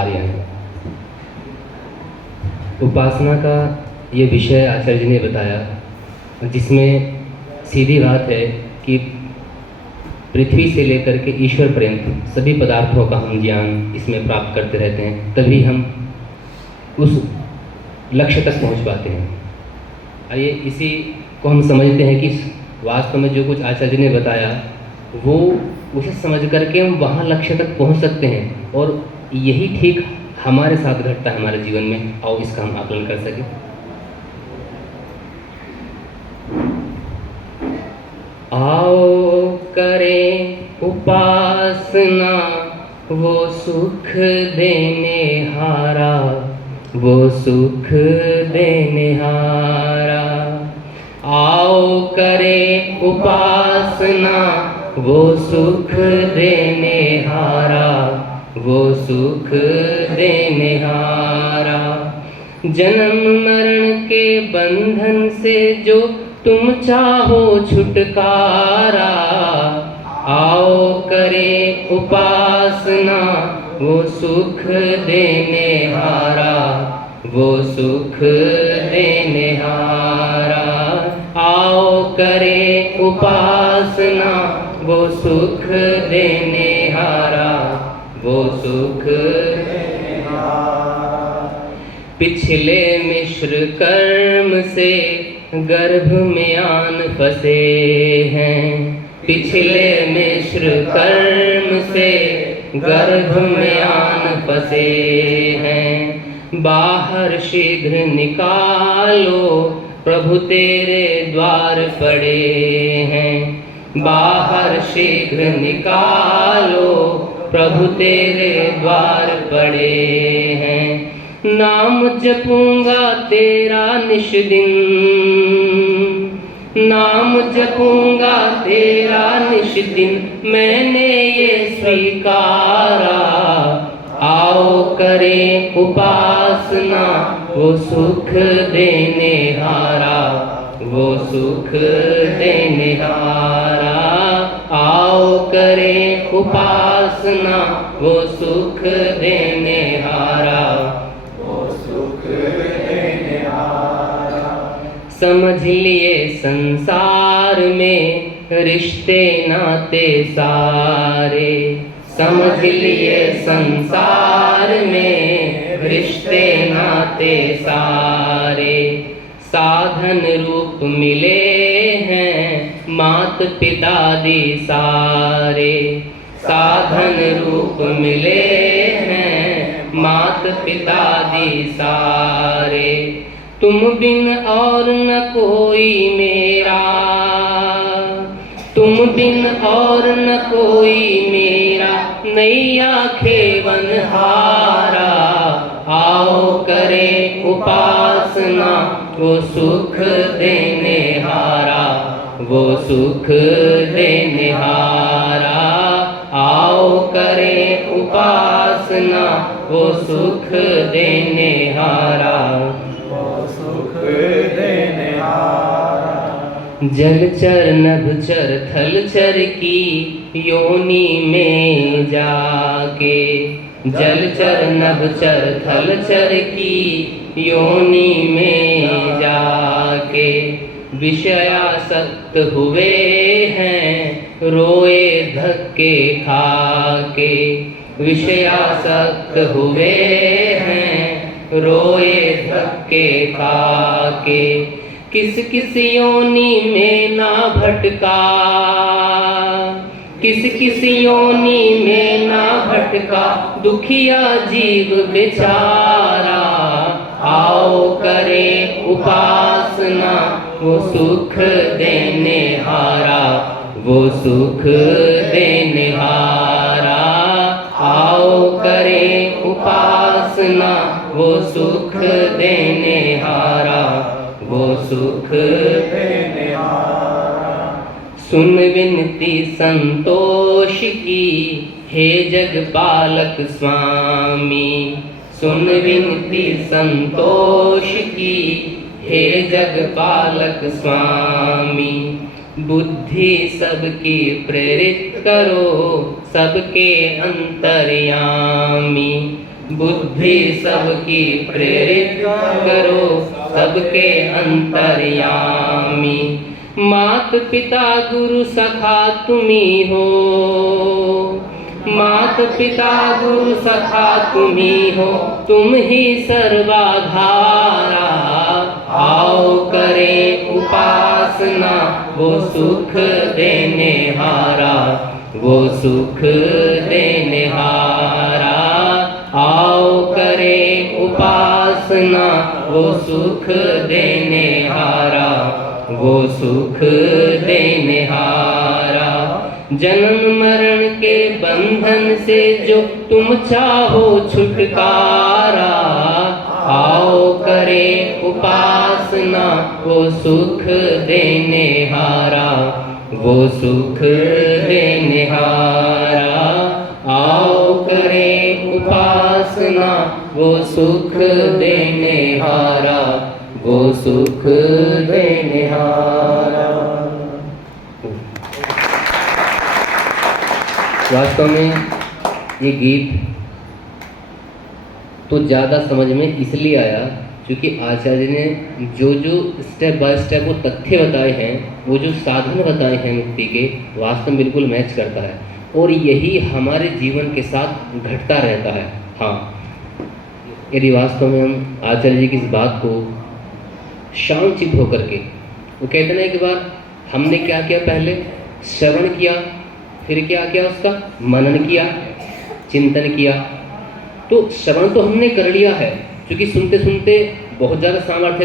कार्य हैं। उपासना का ये विषय आचार्य जी ने बताया, जिसमें सीधी बात है कि पृथ्वी से लेकर के ईश्वर पर्यंत सभी पदार्थों का हम ज्ञान इसमें प्राप्त करते रहते हैं, तभी हम उस लक्ष्य तक पहुंच पाते हैं। आइए इसी को हम समझते हैं कि वास्तव में जो कुछ आचार्य जी ने बताया वो उसे समझ करके हम वहाँ लक्ष्य तक पहुंच सकते हैं, और यही ठीक हमारे साथ घटता है हमारे जीवन में। आओ इसका हम आकलन कर सकें। आओ करें उपासना वो सुख देने हारा, वो सुख देने हारा। आओ करें उपासना वो सुख देने हारा, वो सुख देने हारा। जन्म मरण के बंधन से जो तुम चाहो छुटकारा, आओ करें उपासना वो सुख देने हारा, वो सुख देने हारा। आओ करें उपासना वो सुख देने हारा, वो सुख देने हारा। पिछले मिश्र कर्म से गर्भ में आन फंसे हैं, पिछले मिश्र कर्म से गर्भ में आन फंसे हैं। बाहर शीघ्र निकालो प्रभु तेरे द्वार पड़े हैं, बाहर शीघ्र निकालो प्रभु तेरे द्वार पड़े हैं। नाम जपूंगा तेरा निश दिन, नाम जपूंगा तेरा निश दिन, मैंने ये स्वीकारा। आओ करें उपासना वो सुख देने हारा, वो सुख देने हारा। आओ करें उपासना वो सुख देने हारा, वो सुख देने हारा। समझ लिए संसार में रिश्ते नाते सारे, समझ लिए संसार में रिश्ते नाते सारे। साधन रूप मिले हैं मात पिता दी सारे, साधन रूप मिले हैं मात पिता दी सारे। तुम बिन और न कोई मेरा, तुम बिन और न कोई मेरा, नैया खेवन हारा। आओ करें उपासना वो सुख देने हारा, वो सुख देने हारा। आओ करें उपासना वो सुख देने हारा, वो सुख देने हारा। जलचर नभचर थलचर की योनि में जाके, जलचर नभचर थलचर की योनि में जाके। विषयासक्त हुए हैं रोए धक्के खाके, विषयासक्त हुए हैं रोए धक्के खाके। किस किस योनि में ना भटका, किस किस योनि में ना भटका, दुखिया जीव बेचारा। आओ करें उपासना वो सुख देने हारा, वो सुख देने हारा। आओ करें उपासना वो सुख देने हारा, वो सुख देने हारा। सुन विनती संतोष की हे जगपालक स्वामी, सुन विनती संतोष की हे जगपालक स्वामी। बुद्धि सबकी प्रेरित करो सबके अंतर्यामी, बुद्धि सबकी प्रेरित करो, सबके अंतर्यामी। मात पिता गुरु सखा तुम्ही हो, मात पिता गुरु सखा तुम्ही हो, तुम ही सर्वाधारा। आओ करें उपासना, वो सुख देने हारा, वो सुख देने हारा। आओ करें उपासना, वो सुख देने हारा, वो सुख देने हारा। जन्म मरण के बंधन से जो तुम चाहो छुटकारा, आओ करें उपासना, वो सुख देने हारा, वो सुख देने हारा। आओ करें उपासना, वो सुख देने हारा, वो सुख देने हारा। वास्तव में ये गीत तो ज़्यादा समझ में इसलिए आया क्योंकि आचार्य ने जो जो स्टेप बाय स्टेप वो तथ्य बताए हैं, वो जो साधन बताए हैं मुक्ति के, वास्तव में बिल्कुल मैच करता है और यही हमारे जीवन के साथ घटता रहता है। हाँ, यदि वास्तव में हम आचार्य जी की इस बात को शांतचित्त होकर के, वो कहते हैं कि बार हमने क्या किया, पहले श्रवण किया, फिर क्या किया, उसका मनन किया, चिंतन किया। तो श्रवण तो हमने कर लिया है, क्योंकि सुनते सुनते बहुत ज़्यादा सामर्थ्य